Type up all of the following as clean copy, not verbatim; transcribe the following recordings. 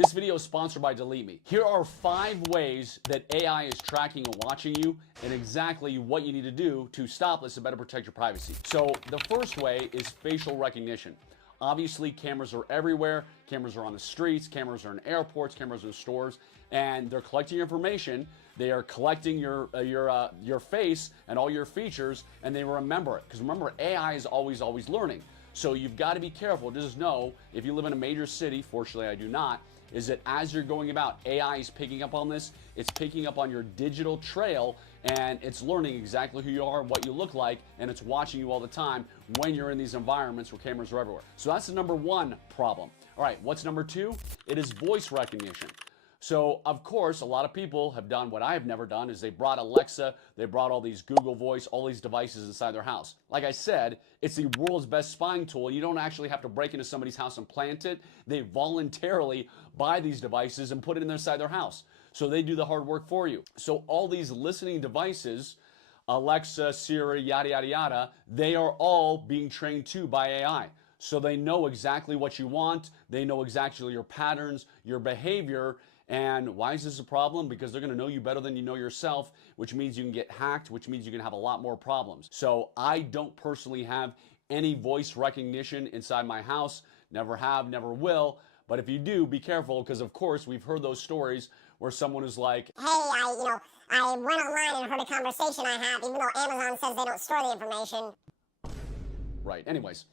This video is sponsored by Delete Me. Here are 5 ways that AI is tracking and watching you and exactly what you need to do to stop this and better protect your privacy. So the first way is facial recognition. Obviously, cameras are everywhere. Cameras are on the streets, cameras are in airports, cameras in stores, and they're collecting your information. They are collecting your face and all your features, and they remember it. Because remember, AI is always learning. So you've got to be careful. Just know, if you live in a major city, fortunately I do not, is that as you're going about, AI is picking up on this. It's picking up on your digital trail, and it's learning exactly who you are, what you look like, and it's watching you all the time when you're in these environments where cameras are everywhere. So that's the number 1 problem. All right, what's number 2? It is voice recognition. So, of course, a lot of people have done what I have never done, is they brought Alexa, they brought all these Google Voice, all these devices inside their house. Like I said, it's the world's best spying tool. You don't actually have to break into somebody's house and plant it. They voluntarily buy these devices and put it inside their house. So they do the hard work for you. So all these listening devices, Alexa, Siri, yada, yada, yada, they are all being trained too by AI. So they know exactly what you want. They know exactly your patterns, your behavior. And why is this a problem? Because they're going to know you better than you know yourself, which means you can get hacked, which means you can have a lot more problems. So I don't personally have any voice recognition inside my house. Never have, never will. But if you do, be careful, because of course we've heard those stories where someone is like, hey, I went online and heard a conversation I had, even though Amazon says they don't store the information. Right. Anyways,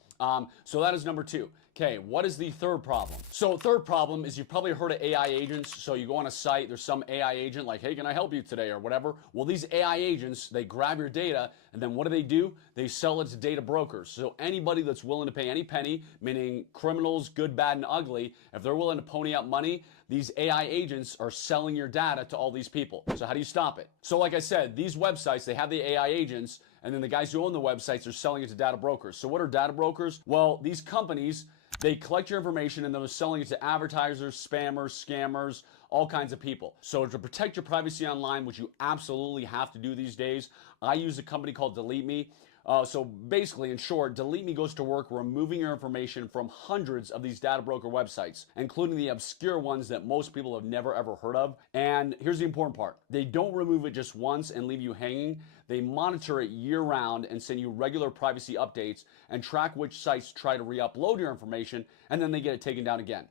so that is number 2. Okay, what is the third problem? So third problem is you've probably heard of AI agents. So you go on a site, there's some AI agent like, hey, can I help you today or whatever? Well, these AI agents, they grab your data, and then what do? They sell it to data brokers. So anybody that's willing to pay any penny, meaning criminals, good, bad, and ugly, if they're willing to pony up money, these AI agents are selling your data to all these people. So how do you stop it? So like I said, these websites, they have the AI agents, and then the guys who own the websites are selling it to data brokers. So what are data brokers? Well, these companies, they collect your information and they're selling it to advertisers, spammers, scammers, all kinds of people. So to protect your privacy online, which you absolutely have to do these days, I use a company called Delete Me. So basically, in short, Delete Me goes to work removing your information from hundreds of these data broker websites, including the obscure ones that most people have never ever heard of. And here's the important part. They don't remove it just once and leave you hanging. They monitor it year-round and send you regular privacy updates and track which sites try to re-upload your information, and then they get it taken down again.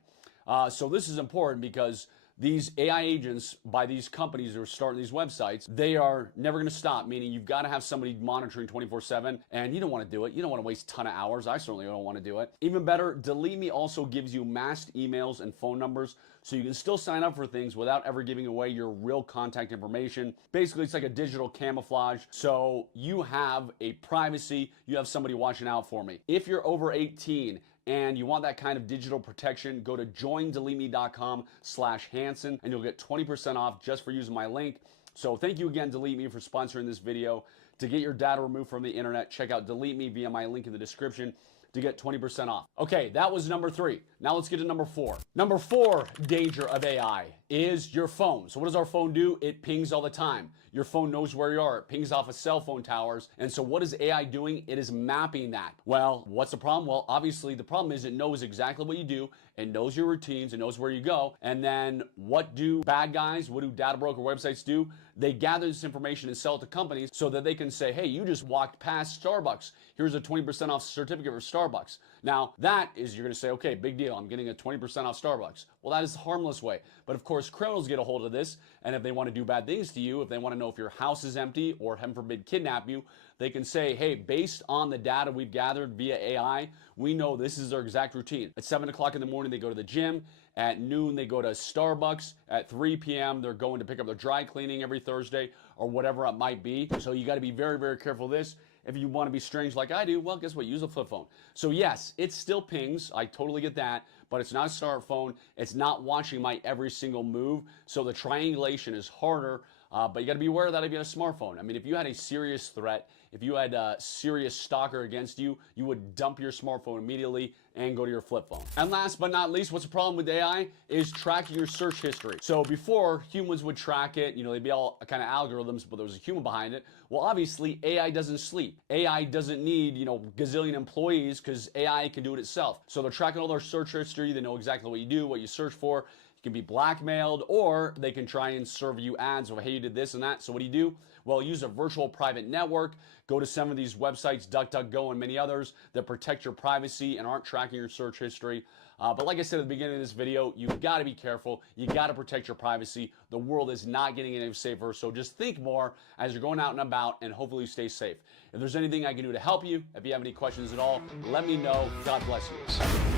So this is important because these AI agents by these companies who are starting these websites, they are never going to stop, meaning you've got to have somebody monitoring 24/7, and you don't want to do it. You don't want to waste a ton of hours. I certainly don't want to do it. Even better, Delete Me also gives you masked emails and phone numbers, so you can still sign up for things without ever giving away your real contact information. Basically, it's like a digital camouflage, so you have a privacy, you have somebody watching out for me. If you're over 18 and you want that kind of digital protection, go to joindeleteme.com/Hanson and you'll get 20% off just for using my link. So thank you again, Delete Me, for sponsoring this video. To get your data removed from the internet, check out Delete Me via my link in the description to get 20% off. Okay, that was number 3. Now let's get to number 4. Number 4 danger of AI is your phone. So what does our phone do? It pings all the time. Your phone knows where you are. It pings off of cell phone towers. And so what is AI doing? It is mapping that. Well, what's the problem? Well, obviously the problem is it knows exactly what you do. It knows your routines. It knows where you go. And then what do bad guys, what do data broker websites do? They gather this information and sell it to companies so that they can say, hey, you just walked past Starbucks. Here's a 20% off certificate for Starbucks. Now, that is, you're going to say, okay, big deal. I'm getting a 20% off Starbucks. Well, that is the harmless way. But of course, criminals get a hold of this. And if they want to do bad things to you, if they want to know if your house is empty or, heaven forbid, kidnap you, they can say, hey, based on the data we've gathered via AI, we know this is their exact routine. At 7 o'clock in the morning, they go to the gym. At noon, they go to Starbucks. At 3 p.m., they're going to pick up their dry cleaning every Thursday or whatever it might be. So you got to be very, very careful of this. If you want to be strange like I do, well, guess what? Use a flip phone. So yes, it still pings. I totally get that. But it's not a smartphone. It's not watching my every single move. So the triangulation is harder. But you got to be aware of that if you have a smartphone. I mean, if you had a serious threat, if you had a serious stalker against you, you would dump your smartphone immediately and go to your flip phone. And last but not least, what's the problem with AI is tracking your search history. So before, humans would track it, they'd be all kind of algorithms, but there was a human behind it. Well, obviously, AI doesn't sleep. AI doesn't need, gazillion employees because AI can do it itself. So they're tracking all their search history. They know exactly what you do, what you search for. You can be blackmailed, or they can try and serve you ads of, hey, you did this and that. So what do? Well, use a virtual private network. Go to some of these websites, DuckDuckGo and many others, that protect your privacy and aren't tracking your search history. But like I said at the beginning of this video, you've got to be careful. You got to protect your privacy. The world is not getting any safer. So just think more as you're going out and about, and hopefully you stay safe. If there's anything I can do to help you, if you have any questions at all, let me know. God bless you.